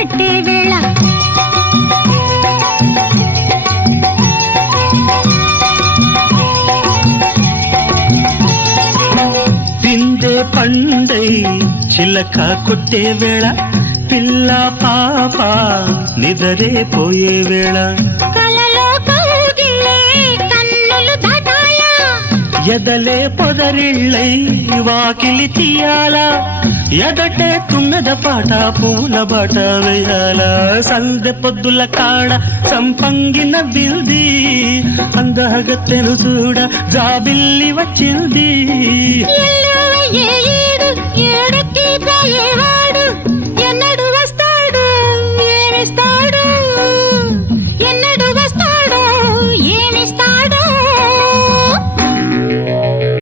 కట్టే వేళ పిందే పండై చిలక కొట్టే వేళ పిల్ల పాప నిదరే పోయే వేళ కలలో కౌగిలే కన్నులు దాటాయా ఎదలే పొదరిళ్ళై వాకిలి తీయాలా ఎదటే తుమ్మెద పాట పూల బాట వేయాల సందె పొద్దుల కాడ సంపంగిన బిల్ది అందగత్తెను చూడ జాబిల్లి వచ్చింది ఎల్లువయ్యే